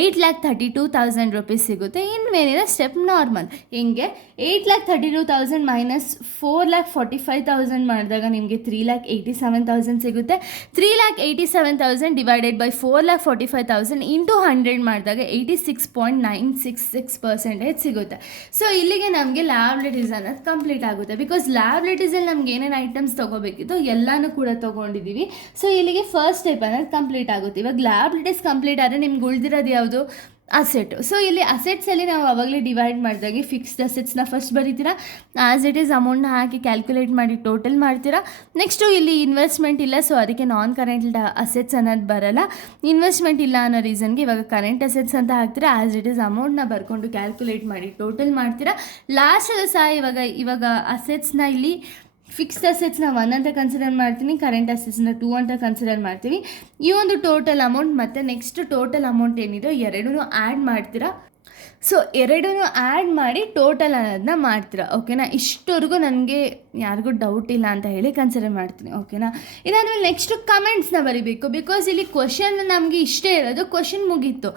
8,32,000 ರೂಪೀಸ್ ಸಿಗುತ್ತೆ. ಇನ್ಮೇನಿದೆ ಸ್ಟೆಪ್ ನಾರ್ಮಲ್. ಹೆಂಗೆ? 8,32,000 ಮೈನಸ್ 4,45,000 ಮಾಡಿದಾಗ ನಿಮಗೆ 3,87,000 ಸಿಗುತ್ತೆ. 3,87,000 ಡಿವೈಡೆಡ್ ಬೈ 4,45,000 ಇಂಟು 100 ಮಾಡಿದಾಗ 86.966% ಸಿಗುತ್ತೆ. ಸೊ ಇಲ್ಲಿಗೆ ನಮಗೆ ಲಯಬಿಲಿಟೀಸ್ ಅನ್ನೋದು ಕಂಪ್ಲೀಟ್ ಆಗುತ್ತೆ. ಬಿಕಾಸ್ ಲಯಬಿಲಿಟೀಸಲ್ಲಿ ನಮ್ಗೆ ಏನೇನು ಐಟಮ್ಸ್ ತೊಗೋಬೇಕಿತ್ತು ಎಲ್ಲನೂ ಕೂಡ ತೊಗೊಂಡಿದ್ದೀವಿ. ಸೊ ಇಲ್ಲಿಗೆ ಫಸ್ಟ್ ಸ್ಟೆಪ್ ಅನ್ನೋದು ಕಂಪ್ಲೀಟ್ ಆಗುತ್ತೆ. ಇವಾಗ ಲಯಬಿಲಿಟೀಸ್ ಕಂಪ್ಲೀಟ್ ಆದರೆ ನಿಮ್ಗೆ ಉಳಿದಿರೋದು ಯಾವುದು? ಅಸೆಟ್. ಸೊ ಇಲ್ಲಿ ಅಸೆಟ್ಸಲ್ಲಿ ನಾವು ಆವಾಗಲೇ ಡಿವೈಡ್ ಮಾಡಿದಾಗೆ ಫಿಕ್ಸ್ಡ್ ಅಸೆಟ್ಸ್ನ ಫಸ್ಟ್ ಬರೀತೀರಾ. ಆ್ಯಸ್ ಇಟ್ ಈಸ್ ಅಮೌಂಟ್ನ ಹಾಕಿ ಕ್ಯಾಲ್ಕುಲೇಟ್ ಮಾಡಿ ಟೋಟಲ್ ಮಾಡ್ತೀರಾ. ನೆಕ್ಸ್ಟು ಇಲ್ಲಿ ಇನ್ವೆಸ್ಟ್ಮೆಂಟ್ ಇಲ್ಲ, ಸೊ ಅದಕ್ಕೆ ನಾನ್ ಕರೆಂಟ್ ಅಸೆಟ್ಸ್ ಅನ್ನೋದು ಬರಲ್ಲ. ಇನ್ವೆಸ್ಟ್ಮೆಂಟ್ ಇಲ್ಲ ಅನ್ನೋ ರೀಸನ್ಗೆ ಇವಾಗ ಕರೆಂಟ್ ಅಸೆಟ್ಸ್ ಅಂತ ಹಾಕ್ತೀರಾ. ಆ್ಯಸ್ ಇಟ್ ಈಸ್ ಅಮೌಂಟ್ನ ಬರ್ಕೊಂಡು ಕ್ಯಾಲ್ಕುಲೇಟ್ ಮಾಡಿ ಟೋಟಲ್ ಮಾಡ್ತೀರಾ. ಲಾಸ್ಟಲ್ಲೂ ಸಹ ಇವಾಗ ಅಸೆಟ್ಸ್ನ ಇಲ್ಲಿ ಫಿಕ್ಸ್ಡ್ ಅಸೆಟ್ಸ್ನ 1 ಅಂತ ಕನ್ಸಿಡರ್ ಮಾಡ್ತೀನಿ, ಕರೆಂಟ್ ಅಸೆಟ್ಸ್ನ 2 ಅಂತ ಕನ್ಸಿಡರ್ ಮಾಡ್ತೀವಿ. ಈ ಒಂದು ಟೋಟಲ್ ಅಮೌಂಟ್ ಮತ್ತು ನೆಕ್ಸ್ಟ್ ಟೋಟಲ್ ಅಮೌಂಟ್ ಏನಿದೆ ಎರಡೂ ಆ್ಯಡ್ ಮಾಡ್ತೀರಾ. ಸೊ ಎರಡೂ ಆ್ಯಡ್ ಮಾಡಿ ಟೋಟಲ್ ಅನ್ನೋದನ್ನ ಮಾಡ್ತೀರಾ. ಓಕೆನಾ? ಇಷ್ಟವರೆಗೂ ನನಗೆ ಯಾರಿಗೂ ಡೌಟ್ ಇಲ್ಲ ಅಂತ ಹೇಳಿ ಕನ್ಸಿಡರ್ ಮಾಡ್ತೀನಿ. ಓಕೆನಾ? ಇದಾದಮೇಲೆ ನೆಕ್ಸ್ಟು ಕಮೆಂಟ್ಸ್ನ ಬರೀಬೇಕು. ಬಿಕಾಸ್ ಇಲ್ಲಿ ಕ್ವಶನ್ ನಮಗೆ ಇಷ್ಟೇ ಇರೋದು, ಕ್ವಶನ್ ಮುಗೀತು,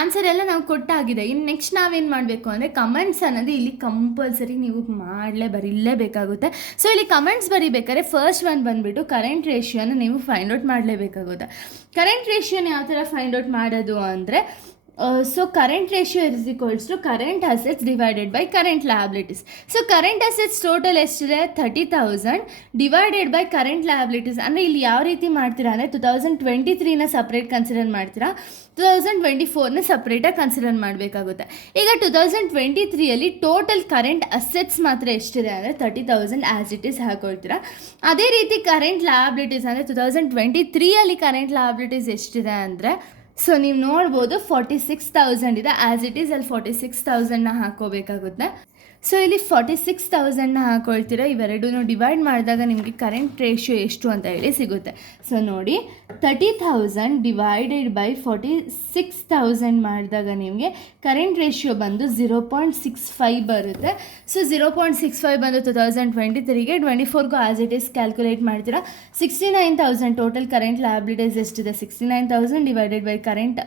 ಆನ್ಸರ್ ಎಲ್ಲ ನಾವು ಕೊಟ್ಟಾಗಿದೆ. ಇನ್ನು ನೆಕ್ಸ್ಟ್ ನಾವೇನು ಮಾಡಬೇಕು ಅಂದರೆ ಕಮೆಂಟ್ಸ್ ಅನ್ನೋದು ಇಲ್ಲಿ ಕಂಪಲ್ಸರಿ ನೀವು ಬರೀಲೇಬೇಕಾಗುತ್ತೆ. ಸೊ ಇಲ್ಲಿ ಕಮೆಂಟ್ಸ್ ಬರೀಬೇಕಾದ್ರೆ ಫಸ್ಟ್ ಒನ್ ಬಂದುಬಿಟ್ಟು ಕರೆಂಟ್ ರೇಷಿಯೋನ ನೀವು ಫೈಂಡ್ ಔಟ್ ಮಾಡಲೇಬೇಕಾಗುತ್ತೆ. ಕರೆಂಟ್ ರೇಷಿಯೋನ ಯಾವ ಥರ ಫೈಂಡ್ ಔಟ್ ಮಾಡೋದು ಅಂದರೆ so current ratio is equals to current assets divided by current liabilities. So current assets total ಎಷ್ಟಿದೆ? 30,000 ಡಿವೈಡೆಡ್ ಬೈ ಕರೆಂಟ್ ಲಯಬಿಲಿಟೀಸ್. ಅಂದರೆ ಇಲ್ಲಿ ಯಾವ ರೀತಿ ಮಾಡ್ತೀರಾ ಅಂದರೆ 2023ನ ಸಪ್ರೇಟ್ ಕನ್ಸಿಡರ್ ಮಾಡ್ತೀರಾ, 2024ನ ಸಪ್ರೇಟಾಗಿ ಕನ್ಸಿಡರ್ ಮಾಡಬೇಕಾಗುತ್ತೆ. ಈಗ 2023ಯಲ್ಲಿ ಟೋಟಲ್ ಕರೆಂಟ್ ಅಸೆಟ್ಸ್ ಮಾತ್ರ ಎಷ್ಟಿದೆ ಅಂದರೆ 30,000 ಆ್ಯಸ್ ಇಟ್ ಈಸ್ ಹಾಕೊಳ್ತೀರಾ. ಅದೇ ರೀತಿ ಕರೆಂಟ್ ಲಯಬಿಲಿಟೀಸ್ ಅಂದರೆ 2023ಯಲ್ಲಿ ಕರೆಂಟ್ ಲಯಬಿಲಿಟೀಸ್ ಎಷ್ಟಿದೆ ಅಂದರೆ ಸೊ ನೀವು ನೋಡ್ಬೋದು 46,000 ಇದೆ. ಆ್ಯಸ್ ಇಟ್ ಈಸ್ ಅಲ್ಲಿ 46,000ನ ಹಾಕೋಬೇಕಾಗುತ್ತೆ. ಸೊ ಇಲ್ಲಿ 46,000ನ ಹಾಕೊಳ್ತೀರಾ. ಇವೆರಡೂ ಡಿವೈಡ್ ಮಾಡಿದಾಗ ನಿಮಗೆ ಕರೆಂಟ್ ರೇಷಿಯೋ ಎಷ್ಟು ಅಂತ ಹೇಳಿ ಸಿಗುತ್ತೆ. ಸೊ ನೋಡಿ 30,000 ಡಿವೈಡೆಡ್ ಬೈ 46,000 ಮಾಡಿದಾಗ ನಿಮಗೆ ಕರೆಂಟ್ ರೇಷಿಯೋ ಬಂದು 0.65 ಬರುತ್ತೆ. ಸೊ 0.65 ಬಂದು 2023ಗೆ 24ಗೂ ಆಸ್ ಇಟ್ ಈಸ್ ಕ್ಯಾಲ್ಕುಲೇಟ್ ಮಾಡ್ತೀರಾ. 69,000 ಟೋಟಲ್ ಕರೆಂಟ್ ಲಯಬಿಲಿಟೀಸ್ ಎಷ್ಟಿದೆ, 69,000 ಡಿವೈಡೆಡ್ ಬೈ ಕರೆಂಟ್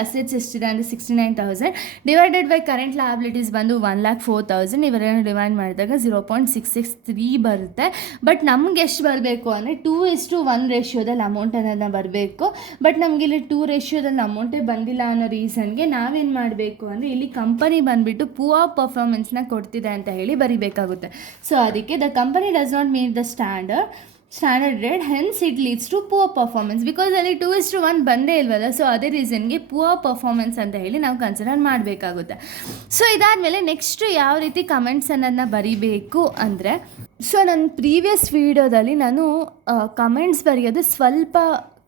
ಅಸೆಟ್ಸ್ ಎಷ್ಟಿದೆ ಅಂದರೆ 69,000 ಡಿವೈಡೆಡ್ ಬೈ ಕರೆಂಟ್ ಲಯಬಿಲಿಟೀಸ್ ಬಂದು 1,04,000. ಇವೆರಡನ್ನು ಡಿವೈಡ್ ಮಾಡಿದಾಗ 0.663 ಬರುತ್ತೆ. ಬಟ್ ನಮ್ಗೆ ಎಷ್ಟು ಬರಬೇಕು ಅಂದರೆ 2:1 ರೇಷಿಯೋದಲ್ಲಿ ಅಮೌಂಟ್ ಅನ್ನೋದನ್ನ ಬರಬೇಕು. ಬಟ್ ನಮಗಿಲ್ಲಿ 2 ರೇಷಿಯೋದಲ್ಲಿ ಅಮೌಂಟೇ ಬಂದಿಲ್ಲ ಅನ್ನೋ ರೀಸನ್ಗೆ ನಾವೇನು ಮಾಡಬೇಕು ಅಂದರೆ ಇಲ್ಲಿ ಕಂಪನಿ ಬಂದುಬಿಟ್ಟು ಪೂರ್ ಪರ್ಫಾರ್ಮೆನ್ಸ್ನ ಕೊಡ್ತಿದೆ ಅಂತ ಹೇಳಿ ಬರಿಬೇಕಾಗುತ್ತೆ. ಸೊ ಅದಕ್ಕೆ the company does not meet the standard rate, hence it leads to poor performance. Because ಅಲ್ಲಿ 2:1 ಬಂದೇ ಇಲ್ವಲ್ಲ, ಸೊ ಅದೇ ರೀಸನ್ಗೆ ಪೂರ್ ಪರ್ಫಾರ್ಮೆನ್ಸ್ ಅಂತ ಹೇಳಿ ನಾವು ಕನ್ಸಿಡರ್ ಮಾಡಬೇಕಾಗುತ್ತೆ. ಸೊ ಇದಾದಮೇಲೆ ನೆಕ್ಸ್ಟ್ ಯಾವ ರೀತಿ ಕಮೆಂಟ್ಸ್ ಅನ್ನೋದನ್ನ ಬರಿಬೇಕು ಅಂದರೆ, ಸೊ ನನ್ನ ಪ್ರೀವಿಯಸ್ ವೀಡಿಯೋದಲ್ಲಿ ನಾನು ಕಮೆಂಟ್ಸ್ ಬರೆಯೋದು ಸ್ವಲ್ಪ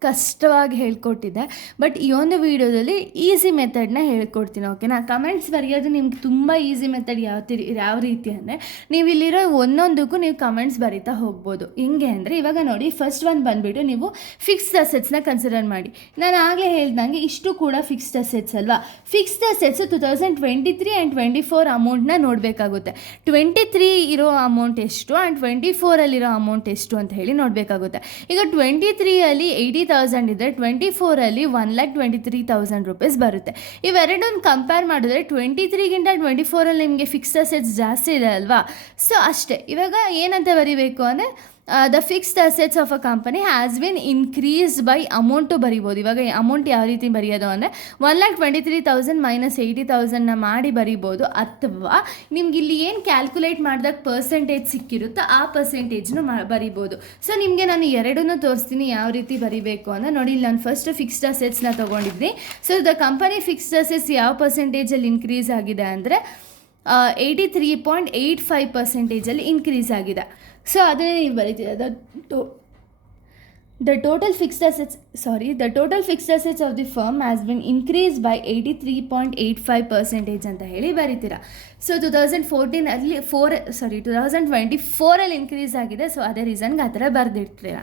ಕಷ್ಟವಾಗಿ ಹೇಳ್ಕೊಟ್ಟಿದ್ದೆ. ಬಟ್ ಈ ಒಂದು ವೀಡಿಯೋದಲ್ಲಿ ಈಸಿ ಮೆಥಡ್ನ ಹೇಳ್ಕೊಡ್ತೀನಿ. ಓಕೆನಾ? ಕಮೆಂಟ್ಸ್ ಬರೆಯೋದು ನಿಮ್ಗೆ ತುಂಬ ಈಸಿ ಮೆಥಡ್ ಯಾವ ರೀತಿ ಅಂದರೆ, ನೀವು ಇಲ್ಲಿರೋ ಒಂದೊಂದಕ್ಕೂ ನೀವು ಕಮೆಂಟ್ಸ್ ಬರಿತಾ ಹೋಗ್ಬೋದು. ಹೆಂಗೆ ಅಂದರೆ, ಇವಾಗ ನೋಡಿ ಫಸ್ಟ್ ಒಂದು ಬಂದುಬಿಟ್ಟು ನೀವು ಫಿಕ್ಸ್ಡ್ ಅಸೆಟ್ಸ್ನ ಕನ್ಸಿಡರ್ ಮಾಡಿ. ನಾನು ಆಗಲೇ ಹೇಳ್ದಂಗೆ ಇಷ್ಟು ಕೂಡ ಫಿಕ್ಸ್ಡ್ ಅಸೆಟ್ಸ್ ಅಲ್ವಾ. ಫಿಕ್ಸ್ಡ್ ಅಸೆಟ್ಸು 2023 ಆ್ಯಂಡ್ 24 ಅಮೌಂಟ್ನ ನೋಡಬೇಕಾಗುತ್ತೆ. 23 ಇರೋ ಅಮೌಂಟ್ ಎಷ್ಟು ಆ್ಯಂಡ್ 24ಅಲ್ಲಿರೋ ಅಮೌಂಟ್ ಎಷ್ಟು ಅಂತ ಹೇಳಿ ನೋಡಬೇಕಾಗುತ್ತೆ. ಈಗ 23ಅಲ್ಲಿ 80,000 ಇದೆ, 24ಅಲ್ಲಿ 1,23,000 ರೂಪೀಸ್ ಬರುತ್ತೆ. ಇವೆರಡನ್ನು ಕಂಪೇರ್ ಮಾಡಿದ್ರೆ 23ಗಿಂತ 24ಅಲ್ಲಿ ನಿಮಗೆ ಫಿಕ್ಸ್ಡ್ ಅಸೆಟ್ಸ್ ಜಾಸ್ತಿ ಇದೆ ಅಲ್ವಾ. ಸೊ ಅಷ್ಟೇ. ಇವಾಗ ಏನಂತ ಬರೀಬೇಕು ಅಂದರೆ, the fixed assets of a company has been increased by amount ಬರಿಬೋದು. ಇವಾಗ ಅಮೌಂಟ್ ಯಾವ ರೀತಿ ಬರೆಯೋದು ಅಂದರೆ 1,23,000 ಮೈನಸ್ 80,000ನ ಮಾಡಿ ಬರಿಬೋದು. ಅಥವಾ ನಿಮ್ಗೆ ಇಲ್ಲಿ ಏನು ಕ್ಯಾಲ್ಕುಲೇಟ್ ಮಾಡಿದಾಗ ಪರ್ಸೆಂಟೇಜ್ ಸಿಕ್ಕಿರುತ್ತೋ ಆ ಪರ್ಸೆಂಟೇಜ್ನು ಬರಿಬೋದು. ಸೊ ನಿಮಗೆ ನಾನು ಎರಡನ್ನೂ ತೋರಿಸ್ತೀನಿ ಯಾವ ರೀತಿ ಬರಿಬೇಕು ಅಂದರೆ. ನೋಡಿ, ಇಲ್ಲಿ ನಾನು ಫಸ್ಟ್ ಫಿಕ್ಸ್ಡ್ ಅಸೆಟ್ಸ್ನ ತೊಗೊಂಡಿದ್ದೀನಿ. So the company fixed assets ಯಾವ ಪರ್ಸೆಂಟೇಜಲ್ಲಿ ಇನ್ಕ್ರೀಸ್ ಆಗಿದೆ ಅಂದರೆ 83.85% ಇನ್ಕ್ರೀಸ್ ಆಗಿದೆ. ಸೊ ಅದನ್ನೇ ನೀವು ಬರೀತೀರ. The total fixed assets of the firm has been increased by 83.85% ಅಂತ ಹೇಳಿ ಬರೀತೀರಾ. ಸೊ 2024ಅಲ್ಲಿ ಇನ್ಕ್ರೀಸ್ ಆಗಿದೆ. ಸೊ ಅದೇ ರೀಸನ್ಗೆ ಆ ಥರ ಬರೆದಿರ್ತೀರ.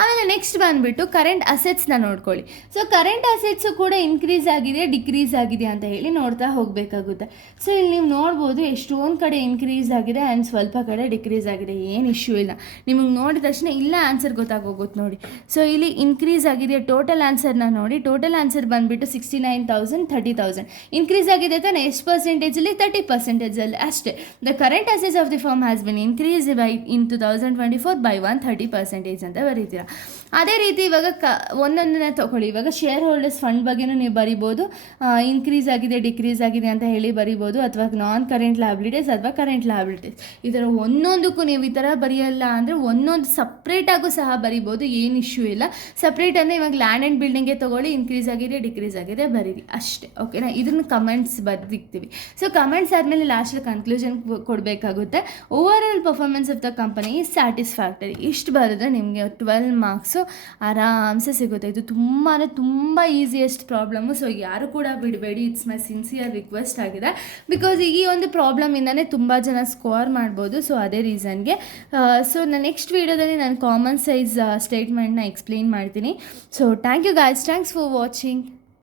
ಆಮೇಲೆ ನೆಕ್ಸ್ಟ್ ಬಂದುಬಿಟ್ಟು ಕರೆಂಟ್ ಅಸೆಟ್ಸ್ನ ನೋಡ್ಕೊಳ್ಳಿ. ಸೊ ಕರೆಂಟ್ ಅಸೆಟ್ಸು ಕೂಡ ಇನ್ಕ್ರೀಸ್ ಆಗಿದೆ, ಡಿಕ್ರೀಸ್ ಆಗಿದೆ ಅಂತ ಹೇಳಿ ನೋಡ್ತಾ ಹೋಗಬೇಕಾಗುತ್ತೆ. ಸೊ ಇಲ್ಲಿ ನೀವು ನೋಡ್ಬೋದು ಎಷ್ಟೊಂದು ಕಡೆ ಇನ್ಕ್ರೀಸ್ ಆಗಿದೆ ಆ್ಯಂಡ್ ಸ್ವಲ್ಪ ಕಡೆ ಡಿಕ್ರೀಸ್ ಆಗಿದೆ. ಏನು ಇಶ್ಯೂ ಇಲ್ಲ, ನಿಮಗೆ ನೋಡಿದ ತಕ್ಷಣ ಇಲ್ಲ ಆನ್ಸರ್ ಗೊತ್ತಾಗೋಗುತ್ತೆ ನೋಡಿ. ಸೊ ಇಲ್ಲಿ ಇನ್ಕ್ರೀಸ್ ಆಗಿದೆ. ಟೋಟಲ್ ಆನ್ಸರ್ನ ನೋಡಿ. ಟೋಟಲ್ ಆನ್ಸರ್ ಬಂದುಬಿಟ್ಟು 69,000 30,000 ಇನ್ಕ್ರೀಸ್ ಆಗಿದೆ ತಾನೆ. ಎಷ್ಟು ಪರ್ಸೆಂಟೇಜಲ್ಲಿ? 30% ಅಷ್ಟೇ. The current assets of the firm has been increase by in 2024 by 130% ಅಂತ ಬರೀತೀರಾ. ಅದೇ ರೀತಿ ಇವಾಗ ಒಂದೊಂದನ್ನ ತೊಗೊಳ್ಳಿ. ಇವಾಗ ಶೇರ್ ಹೋಲ್ಡರ್ಸ್ ಫಂಡ್ ಬಗ್ಗೆನೂ ನೀವು ಬರಿಬೋದು. ಇನ್ಕ್ರೀಸ್ ಆಗಿದೆ, ಡಿಕ್ರೀಸ್ ಆಗಿದೆ ಅಂತ ಹೇಳಿ ಬರಿಬೋದು. ಅಥವಾ ನಾನ್ ಕರೆಂಟ್ ಲಯಬಿಲಿಟೀಸ್ ಅಥವಾ ಕರೆಂಟ್ ಲಯಬಿಲಿಟೀಸ್, ಈ ಥರ ಒಂದೊಂದಕ್ಕೂ ನೀವು ಈ ಥರ ಬರೆಯಲ್ಲ ಅಂದರೆ ಒಂದೊಂದು ಸಪ್ರೇಟಾಗೂ ಸಹ ಬರಿಬೋದು. ಏನು ಇಶ್ಯೂ ಇಲ್ಲ. ಸಪ್ರೇಟ್ ಅಂದರೆ ಇವಾಗ ಲ್ಯಾಂಡ್ ಆ್ಯಂಡ್ ಬಿಲ್ಡಿಂಗ್ಗೆ ತೊಗೊಳ್ಳಿ, ಇನ್ಕ್ರೀಸ್ ಆಗಿದೆ, ಡಿಕ್ರೀಸ್ ಆಗಿದೆ ಬರೀರಿ ಅಷ್ಟೇ. ಓಕೆನಾ? ಇದನ್ನು ಕಮೆಂಟ್ಸ್ ಬರ್ದಿಕ್ತೀವಿ. ಸೊ ಕಮೆಂಟ್ಸ್ ಆದಮೇಲೆ ಲಾಸ್ಟಲ್ಲಿ ಕನ್ಕ್ಲೂಷನ್ ಕೊಡಬೇಕಾಗುತ್ತೆ. Over all performance of the company is satisfactory. ಇಷ್ಟು ಬರೆದ್ರೆ ನಿಮಗೆ 12 ಮಾರ್ಕ್ಸು ಆರಾಮ್ಸೆ ಸಿಗುತ್ತೆ. ಇದು ತುಂಬ ಈಸಿಯೆಸ್ಟ್ ಪ್ರಾಬ್ಲಮ್ಮು. ಸೊ ಯಾರು ಕೂಡ ಬಿಡಬೇಡಿ. ಇಟ್ಸ್ ಮೈ ಸಿನ್ಸಿಯರ್ ರಿಕ್ವೆಸ್ಟ್ ಆಗಿದೆ. ಬಿಕಾಸ್ ಈ ಒಂದು ಪ್ರಾಬ್ಲಮಿಂದನೇ ತುಂಬ ಜನ ಸ್ಕೋರ್ ಮಾಡ್ಬೋದು. ಸೊ ಅದೇ ರೀಸನ್ಗೆ ಸೊ ನಾನು ನೆಕ್ಸ್ಟ್ ವೀಡಿಯೋದಲ್ಲಿ ನಾನು ಕಾಮನ್ ಸೈಜ್ ಸ್ಟೇಟ್ಮೆಂಟ್ನ ಎಕ್ಸ್ಪ್ಲೇನ್ ಮಾಡ್ತೀನಿ. So thank you guys, thanks for watching.